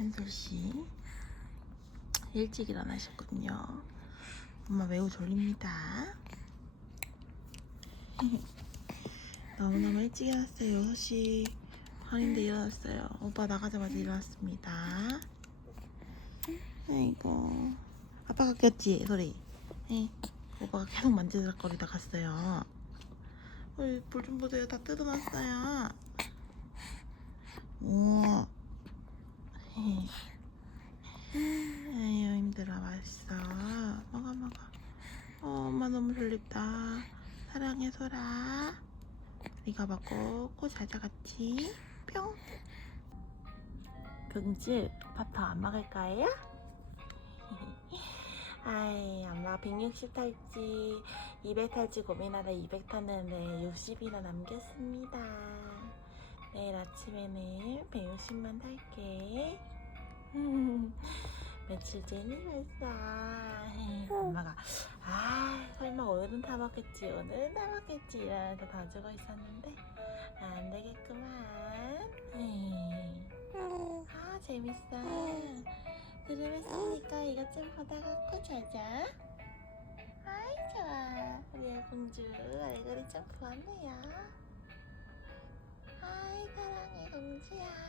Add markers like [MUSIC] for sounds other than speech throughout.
한솔씨 일찍 일어나셨거든요. 엄마 매우 졸립니다. [LAUGHS] 너무너무 일찍 일어났어요. 6시 반인데 일어났어요. 오빠 나가자마자 일어났습니다. 아이고. 아빠가 꼈지, 소리. 네. 오빠가 계속 만지작거리다 갔어요. 불좀 보세요. 다 뜯어놨어요. 우와. 아유, 힘들어. 맛있어. 먹어, 먹어. 어, 엄마 너무 졸립다. 사랑해, 소라. 이거 먹고 코 자자 같이 뿅. 긍지 파파 안 먹을 거예요? [LAUGHS] 아이 엄마 160 탈지 200 탈지 고민하다 200 탔는데 60이나 남겼습니다. 내일 아침에는 160만 탈게. 며칠째니 벌써. 엄마가 아 설마 오늘은 다 먹겠지 오늘은 다 먹겠지 이러면서 던지고 있었는데 안 되겠구만. 에이. 아 재밌어. 들으면으니까 이것 좀 보다가 코 자자. 아이 좋아. 우리 공주 얼굴이 좀 부었네요. 사랑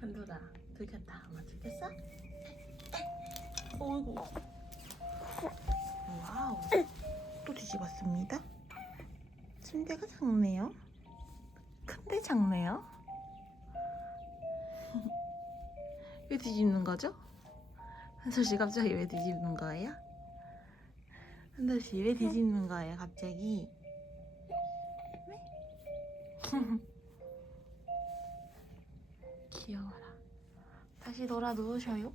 한돌아 들켰다 엄마 들켰어? 어이구 와우 또 뒤집었습니다 침대가 작네요 큰데 작네요 [LAUGHS] 왜 뒤집는 거죠? 한솔씨 갑자기 왜 뒤집는 거예요? 한솔씨 왜 뒤집는 거예요 갑자기? 네? [LAUGHS] 귀여워라. 다시 놀아 누우셔요.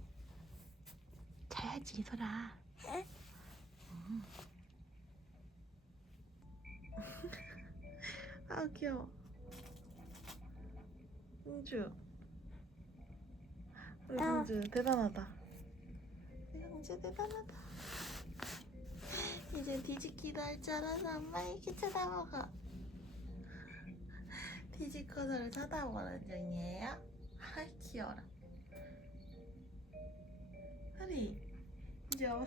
자야지, 소라. 음. 아, 귀여워. 공주. 우리 공주 대단하다. 우리 공주 대단하다. 이제 뒤집기도 할 줄 알아서 엄마 이렇게 쳐다보고. 뒤집고서를 쳐다보는 중이에요. 하리 이제 엄마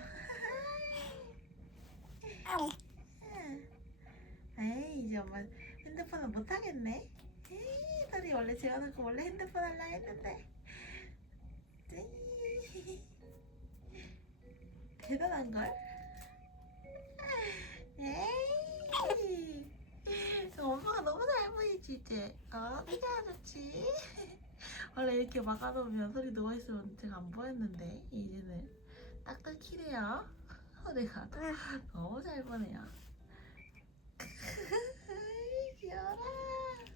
에이 이제 엄마 핸드폰은 못하겠네. 에이 하리 원래 재워놓고 원래 핸드폰 할라 했는데. 에이, 대단한걸? 에이. 엄마가 너무 잘 보이지 이제? 어디가 좋지 원래 이렇게 막아놓으면 소리 누워있으면 제가 안 보였는데 이제는 딱 끊기네요 [LAUGHS] 내가 너무 잘 보네요. [LAUGHS] 귀여라.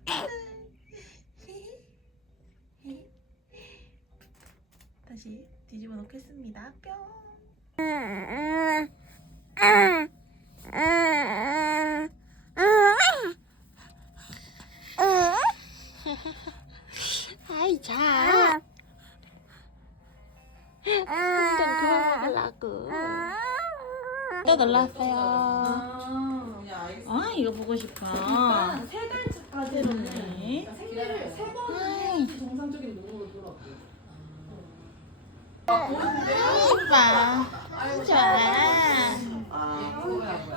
[LAUGHS] 다시 뒤집어 놓겠습니다. 뿅. 또 놀랐어요. 아 이거 보고 싶어. 세 달차까지는 생리를 세 번은 정상적인 농으로 돌아오고. 이봐. 아이 좋아라.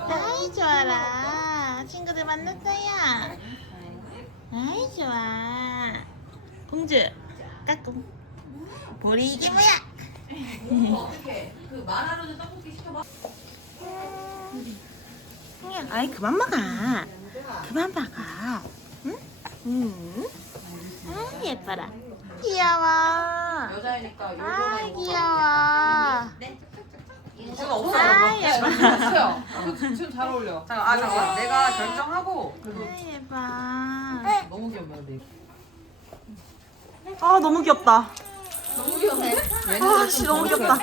아이 좋아라. 친구들 만났어요. 아이 좋아. 공주. 까꿍. 보리 이게 뭐야? 어떻게 그 마라로즈 떡볶이 시켜봐. 아이 그만 먹어. 그만 먹어. 응? 응. 아 예뻐라. 귀여워. 여자이니까 아 귀여워. 제가 없어요. 아 예뻐. 없어요. 지금 잘 어울려. 잠깐, 아 잠깐. 내가 결정하고 아 예뻐. 너무 귀엽네. 근데. 아 너무 귀엽다. 너무 귀엽네. 아 씨 너무 귀엽다.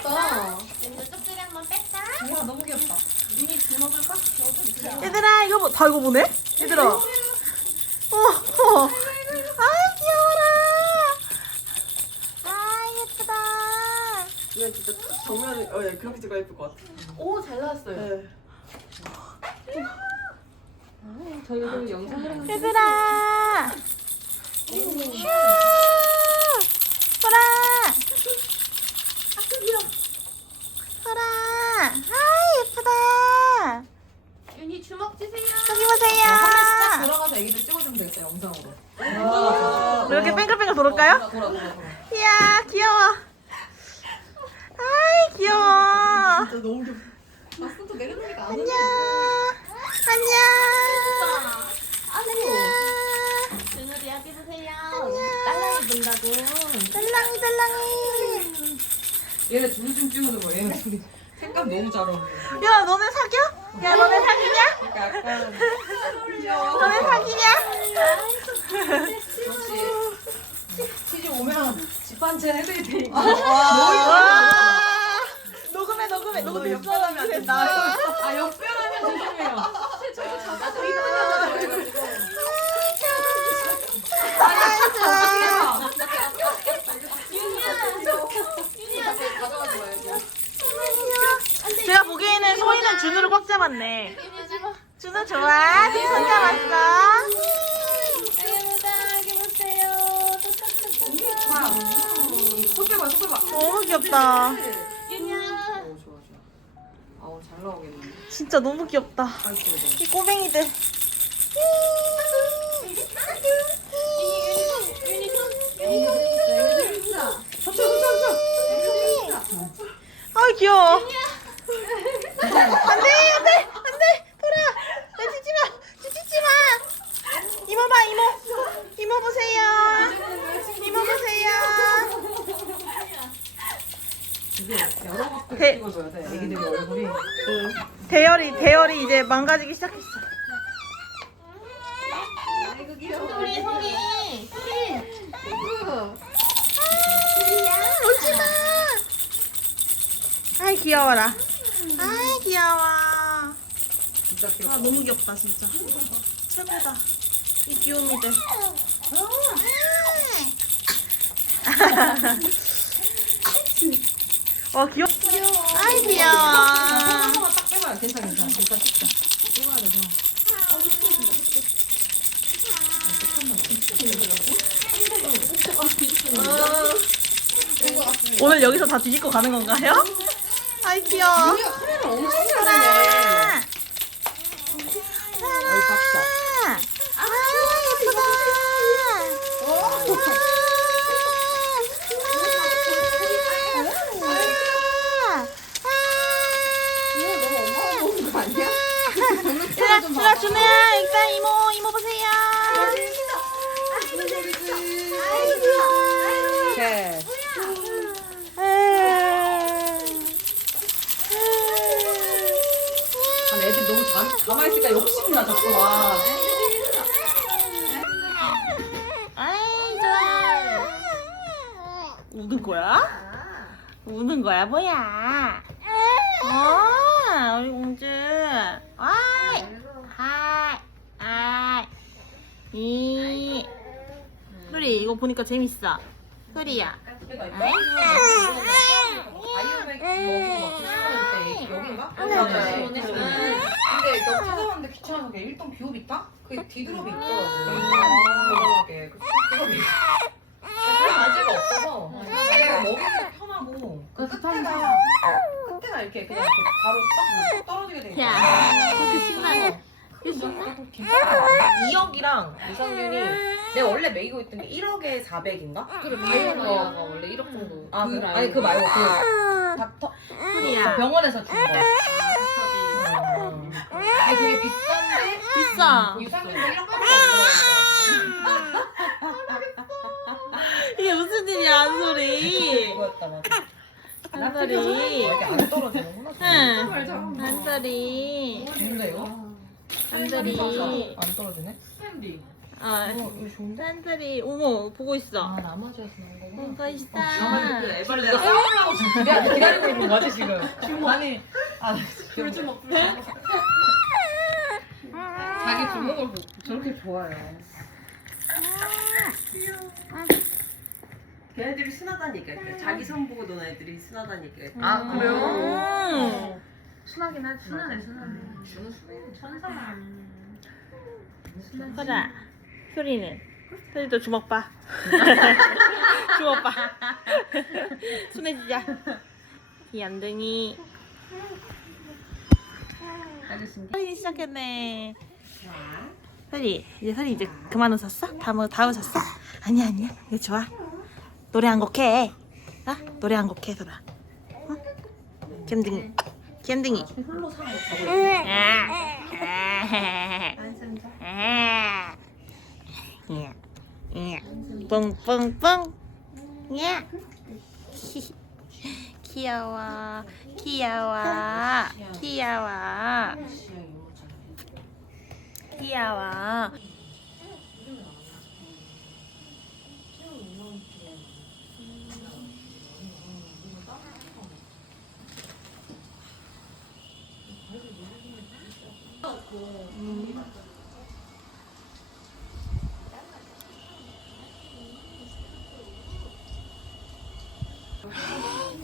와 너무 귀엽다. 얘들아 이거 뭐, 다 이거 보네? 얘들아. 어, 어. 아이 귀여워라. 아 예쁘다. 이거 진짜 정면에 어, 예, 그렇게 찍어야 예쁠 것 같아. 오잘 나왔어요. 네. 저희가 그럼 영상을 얘들아. 휴. 보라. 보라. 아 예쁘다. 윤희 주먹 주세요. 여기 보세요. 딱 들어가서 애기들 찍어주면 되겠다 영상으로. 아, 이렇게 뺑글뺑글 돌을까요? 돌아 돌아 돌아. 이야 귀여워. 아이 귀여워. 진짜 너무 귀엽다. 마스터 내려놓으니까 안 안녕. 안녕. 안녕. 준우리 여기 보세요. 안녕. 딸랑이 본다고. 달랑이 달랑이. 얘네 둘이 좀 찍어줘 봐. 얘네 둘이 색감 너무 잘 어울려. 야 너네 사겨? 야 너네 사귀냐? 그러니까 약간 너네 사귀냐? 치즈 오면 집한채 해드릴 테니까. 와. 녹음해 녹음해 녹음 안 된다. 아 역변하면 죄송해요. 제가 보기에는 소희는 준우를 꽉 잡았네. 준우 좋아? 준우 손 잡았어? 너무 귀엽다. 오 좋아 좋아. 아우 잘 나오겠네. 진짜 너무 귀엽다. 이 꼬맹이들. 아이 귀여워. 안돼 돌아. 나 뒤지 마 뒤지지 마. 이모 봐 이모 이모 보세요. 이모 보세요. 이게 여러 각도 대- 찍어줘야 돼. 애기들이 얼굴이. 대열이 대열이 이제 망가지기 시작했어. 소리 소리. 오지 마. 아이 귀여워라. 아이 귀여워. 진짜 아 귀엽다. 너무 귀엽다 진짜. 최고다. 이 귀요미들. [LAUGHS] 와 귀엽. 아이 귀여워. 하나만 딱 빼봐요. 괜찮아 괜찮아. 일단 찍자. 찍어야 돼서. 오늘 여기서 다 뒤집고 가는 건가요? 아이 귀여워. 카메라 엄청 사라. 우는 거야? 우는 거야 뭐야? 어 우리 공주. 아이 하이 아이 이 소리 이거 보니까 재밌어. 소리야. 그러니까 아이. 네. 네. 근데 여기 찾아봤는데 귀찮아서 그냥 일동 비옵 있다? 그 뒤드롭이 있더라고. 그거 미. 별 가지가 없어서 그냥 먹으면 편하고 그 끝에가 끝에가 이렇게 그냥 이렇게 바로 딱 떨어지게 돼 있어. 야, 그렇게 신나게. 그래도 괜찮아. 2억이랑 유산균이 내가 원래 매기고 있던 게 1억에 400인가? 그래 바이오마가 원래 1억 정도. 아, 그, 아니 그 말고 그 닥터 소리야. 병원에서 준 거. 어. 아니 되게 비싼데 비싸. 유산균도 1억 밖에 안 이게 무슨 일이야 한 들어갔어. 소리. 그거였다 맞아. 한 소리. 이렇게 안 떨어지는구나. 응. 한 소리. 좋은데 이거? 한 소리. 안 떨어지네? 어, 이거 좋은데? 한 소리. 어머 보고 있어. 아 나온 거구나. 보고 있어. 에벌레 싸우려고 지금 기다리, 기다리고 있는 거지 지금? 아니 아 불주먹 자기 주먹을 보- 저렇게 좋아해요 걔네들이 순하다는 얘기가 있대. 자기 손 보고 노는 애들이 순하다는 얘기가 있대. 아 그래요? 음. 순하긴 하지. 순하네 순하네. 주는 수행 천사야. 보자. 소리는. 소리도 주먹 봐. 주먹 봐. 순해지자. 귀염둥이. 소리 시작했네. 소리 이제 소리 이제 그만 웃었어? 다, 뭐, 다 웃었어? 아니야 아니야 이거 좋아. 노래 한 곡 해. 어? 노래 한 곡 해 소라. 응? 귀염둥이. 귀염둥이. 홀로. 뿡뿡뿡. 예. 귀여워. 귀여워. 귀여워. 귀여워.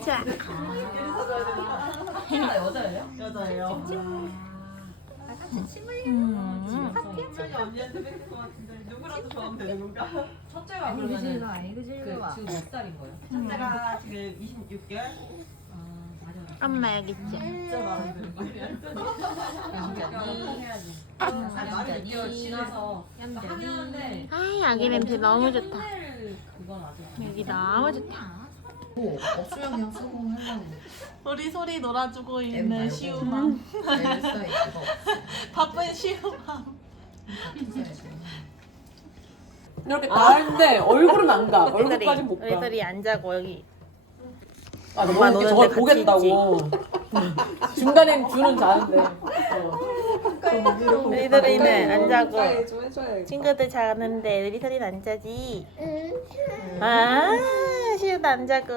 자. 아 여자예요? 여자예요. 음. 언니한테 뺏길 것 같은데 누구라도 좋아하면 되는 건가? 첫째가 그러면은 그 지금 몇 살인 거예요? 첫째가 지금 26개월. 엄마 여기 있지? 진짜 마음에 드는 거야. 말을 6개월 지나서 하는데 아이 아기 냄새 너무 좋다. 여기 너무 좋다. 없으면 그냥 쓰고 하려고 우리 소리 놀아주고 있는. 시우맘. 없어 [LAUGHS] 바쁜 시우맘. 이렇게 나는데 얼굴은 안 가. 얼굴까지 못 우리 가. 소리 안 자고 여기. 아, 엄마 노는데 저걸 같이 보겠다고. 중간엔 주는 자는데. 어. 우리 소리는 안 자고. 좀 해줘야 친구들 자는데 우리 소리는 안 자지. 아 시우도 안 자고.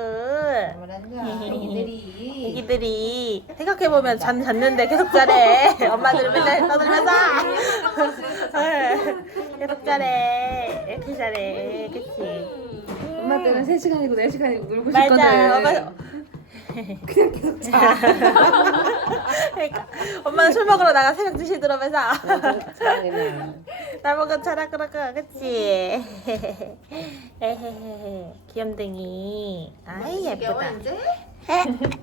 애기들이. 애기들이 생각해 보면 잠 잤는데 계속 자래. 엄마들 맨날 떠들면서. 계속 자래. 이렇게 자래. 그치? 엄마들은 3시간이고 4시간이고 놀고 맞아. 엄마, 싶거든. [LAUGHS] 그냥 계속 자. 그러니까 엄마는 술 먹으러 나가 새벽 2시에 들어오면서 [LAUGHS] 나보고 자라 그러고 그치? 에헤헤헤 [LAUGHS] 귀염둥이 아이 예쁘다 이제?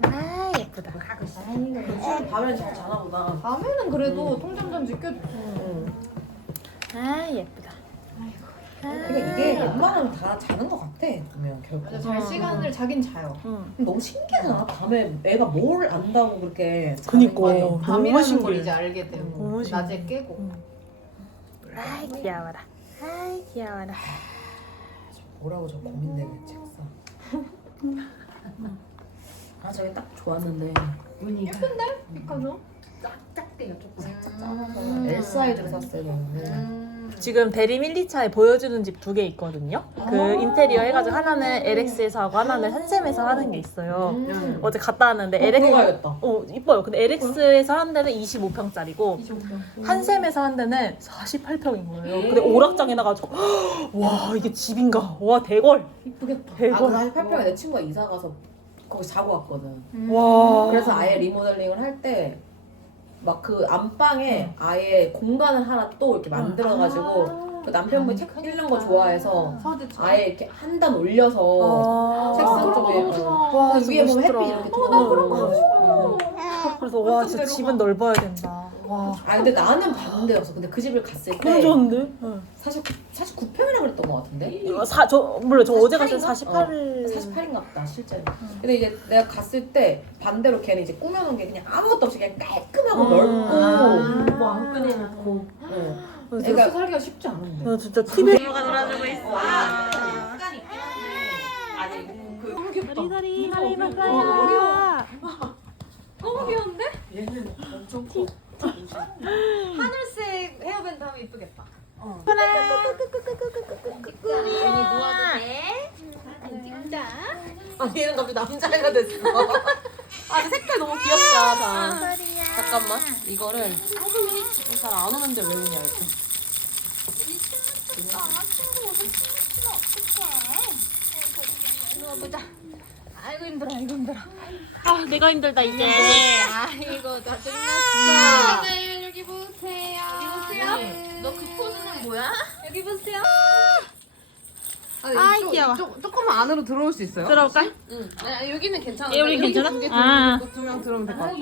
아 예쁘다 밤에는 잘 자나 보다 밤에는 그래도 통잠잠 지켜줘. 아 예쁘다 근데 이게 웬만하면 다 자는 것 같아 보면 결국 맞아, 잘 시간을 자긴 자요. 응. 너무 신기하잖아 밤에 애가 뭘 안다고 그렇게 그니까. 밤이라는 걸 이제 알게 되고 너무 신기해. 낮에 깨고. 아이 귀여워라 아이 귀여워라 뭐라고 저 고민되네 책상 [LAUGHS] 아 저게 딱 좋았는데 예쁜데? 빛깔도? 짝짝 껍데기가 조금 살짝 음. 작아서 L 사이즈로 샀어요 저는. 지금 대림 1, 2차에 보여주는 집 두 개 있거든요. 그 인테리어 해가지고 하나는 LX에서 하고 하나는 한샘에서 하는 게 있어요. 음. 어제 갔다 왔는데 LX 가야겠다. 어 이뻐요. 근데 LX에서 한 데는 25평짜리고 한샘에서 한 데는 48평인 거예요. 근데 오락장 해놔가지고 [GASPS] 와 이게 집인가? 와 대걸. 이쁘겠다. 대박. 아, 그 48평에 내 친구가 이사 가서 거기 자고 왔거든. 와. 그래서 아예 리모델링을 할 때 막 그 안방에 아예 공간을 하나 또 이렇게 만들어가지고 그 남편분이 책 읽는 거 좋아해서 아예 이렇게 한 단 올려서 아. 책상 쪽에 어. 와, 그 진짜 위에 보면. 햇빛 이렇게 들어오고 나 그런 거 그래서 와 진짜 집은 넓어야 된다. 와. 아 근데 나는 반대였어 근데 그 집을 갔을 너무 때 좋은데? 응. 사실 49평이라고 그랬던 것 같은데 이거 사, 저, 몰라, 저 어제 갔을 때 48 48을. 48인가 보다 실제로 근데 이제 내가 갔을 때 반대로 걔는 이제 꾸며놓은 게 그냥 아무것도 없이 그냥 깔끔하고 음. 넓고 뭐안 꺼내놓고. 응. 그래서 애가 살기가 쉽지 않은데. 나 진짜 TV. 가 놀아주고 있어. 약간 있긴 한데. 아니, 그. 다리 다리 어, 다리마카야. [LAUGHS] 너무 귀여운데? 얘는 엄청 커. 하늘색 헤어밴드 하면 이쁘겠다. 아 얘는 갑자기 남자애가 됐어. 아 근데 색깔 너무 귀엽다. 다. 잠깐만 이거를 잘 안 오는데 왜 우냐 이렇게. 아이고 힘들어, 아이고 힘들어. 아 내가 힘들다 이제. 아이고 다 끝났어. 네, 여기 보세요. 여기 보세요. 너 그 포즈는 뭐야? 여기 보세요. 아이 귀여워. 조금만 안으로 들어올 수 있어요? 들어올까? 응. 아, 여기는 괜찮아. 여기 괜찮아? 아. 두명 들어오면 될 것 같아.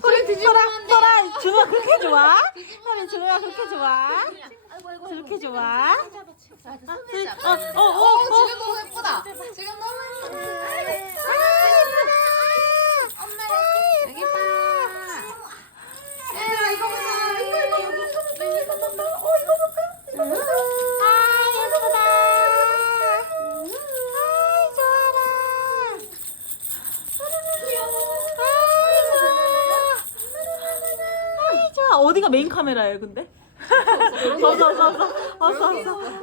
소리 뒤집어. 소라 준호 그렇게 좋아? 소리 준호가 그렇게 좋아? 그렇게 좋아? 어, 어, 어, 어. 지금 너무 예쁘다. 지금 너무 예쁘다. 여기 봐. 얘들아 이거 보자. 이거 이거 여기 이거? 이거? 어 이거? 아, 예쁘다. 아이, 좋아라. 아이, 좋아. 어디가 메인 카메라예요, 근데? 어서, 어서, 어서, 어서, 어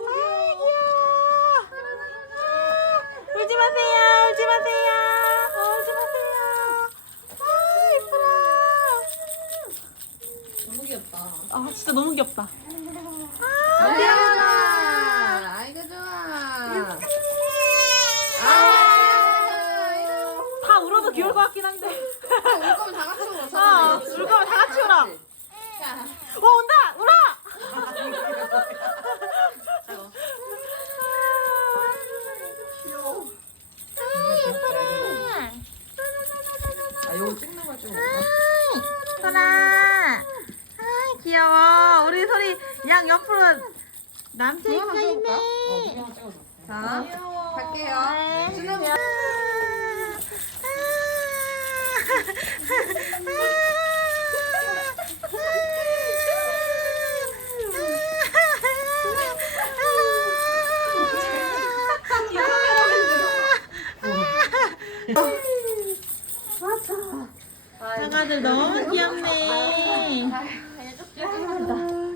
귀엽네.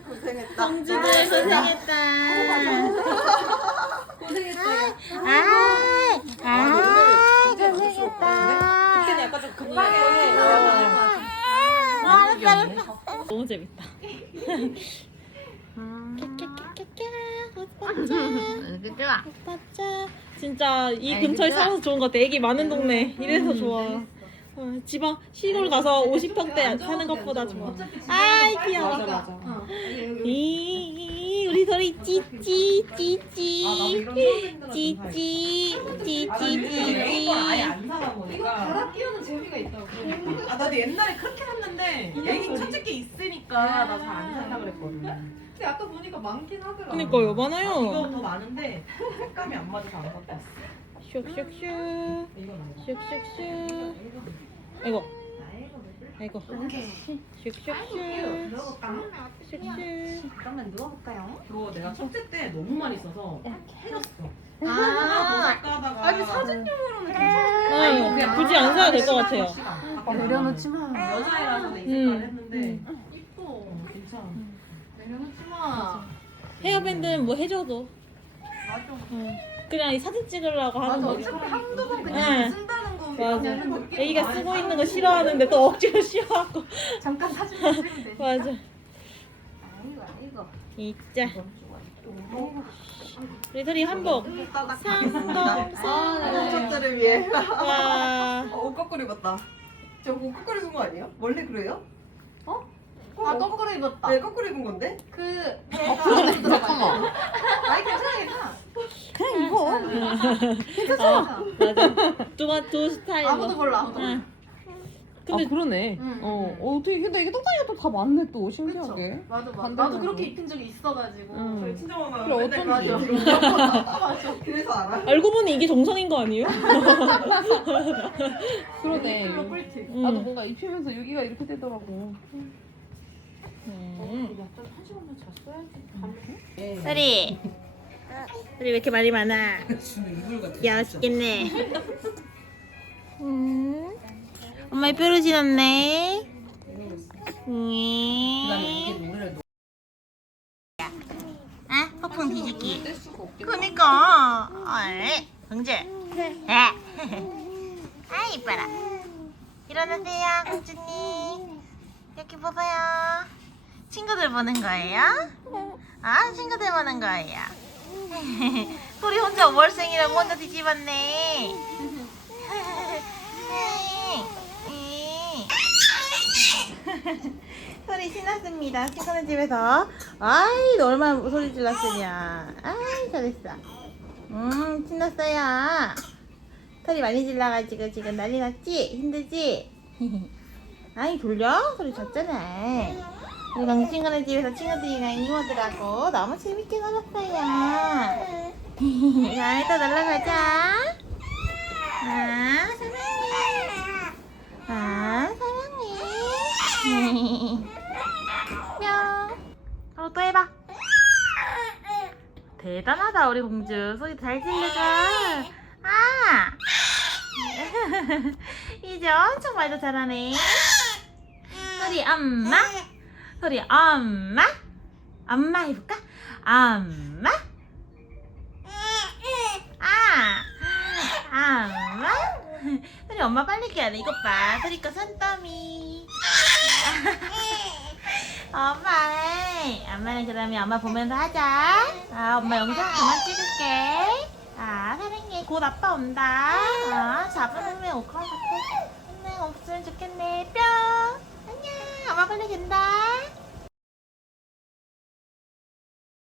공주들 고생했다. 아, 아, 고생했다. 그때는 약간 좀 급하게. 아. 너무 재밌다. 아이고 좋아. 맞자. 진짜 이 근처에. 살아서 좋은 것 같아. 애기 많은 동네. 이래서 좋아. 어, 지방 시골 가서 50평대 사는 것보다 좋아. 아이 귀여워. 이, 이 우리 소리 찌찌 찌찌 찌찌 찌찌 아예 찌찌. 안 사다 보니까. 끼우는 재미가 있다고. 아, 나도 옛날에 그렇게 샀는데, 애기 첫째 게 있으니까 나 잘 안 산다 그랬거든. 근데 아까 보니까 많긴 하더라. 그니까요 이거 많아요. 더 많은데, [LAUGHS] 색감이 안 맞아서 안 갖고 왔어. 슉슉슉. 슉슉슉. 아이고 아이고. 슉슉슉 들어볼까? 슉슉. 잠깐만 누워볼까요? 그거 내가 첫째 때 너무 많이 써서 해졌어. 아, 하다가 아니 사진용으로는 괜찮아. 어, 굳이 안 사도 될것 같아요. 내려놓지 마. 여자애라서 내 음. 색깔 했는데 이뻐. 괜찮아. 내려놓지 마. 헤어밴드는 뭐 해줘도. 맞아. 응. 그냥 이 사진 찍으려고 하는 맞아. 거지. 어차피 한두 번 응. 그냥 쓴다는 거 맞아. 그냥 애기가 많이 쓰고 있는 거 싫어하는데 또 억지로 씌워갖고. 잠깐 사진 찍으면 돼. [LAUGHS] 맞아. 아이고 아이고. 있자. 우리 소리 한복. 상동 상동. 를 위해 와. 어, 옷 거꾸로 입었다 저옷 거꾸로 입은 거 아니에요? 원래 그래요? 아 거꾸로 입었다. 네 거꾸로 입은 건데? 그 잠깐만. 아니 괜찮아 괜찮아. 그냥 이거. 괜찮아. 맞아. 두, 두 스타일로. 아무도 몰라 아무도 몰라. 응. 근데 아 그러네. 응, 어, 응. 어 어떻게 근데 이게 똑딱이가 또 다 맞네 또? 신기하게. 맞아 맞아. 반대로 나도 그렇게 하고. 입힌 적이 있어가지고. 응. 저희 친정엄마 그래, 맨날 어쩐지. 그렇게 입고 맞아. 그래서 알아? 알고 보니 이게 정상인 거 아니에요? [LAUGHS] 그러네. 유니클로 꿀팁. 응. 나도 뭔가 입히면서 여기가 이렇게 되더라고. 잤어야지. 소리. 소리 왜 이렇게 말이 많아? 귀여우시겠네. 음. 엄마 뼈로 지났네. 음. 아, 폭풍 뒤집기. 그니까. 어이, 공주. 에. 아, 이뻐라. 일어나세요, 공주님. 여기 봐봐요. 친구들 보는 거예요? 아, 친구들 보는 거예요. [LAUGHS] 우리 혼자 5월생이라고 혼자 뒤집었네. [LAUGHS] 소리 신났습니다. 친구네 집에서. 아이, 너 얼마나 소리 질렀으냐. 아이, 잘했어. 음, 신났어요. 소리 많이 질러가지고 지금 난리 났지? 힘들지? [LAUGHS] 아이, 졸려? 소리 졌잖아. 우리 강 친구네 집에서 친구들이랑 이모들하고 너무 재밌게 놀았어요. 자, 또 놀러 가자. 아, 사랑해. 아, 사랑해. 뿅. 어, 또 해봐. 대단하다, 우리 공주. 소리 잘 들려줘. 아! [LAUGHS] 이제 엄청 말도 잘하네. 소리 엄마. 소리 엄마. 엄마 해볼까? 엄마. 아, 엄마. 소리 엄마 빨리 깨야 이것 봐. 소리 거 손더미. 엄마. 엄마는 그러면 엄마 보면서 하자. 아, 엄마 영상 그만 찍을게. 아, 사랑해. 곧 아빠 온다. 아, 잡아놓으면 올것 같아. 없으면 좋겠네. 뿅. 안녕. 아마 걸리 된다.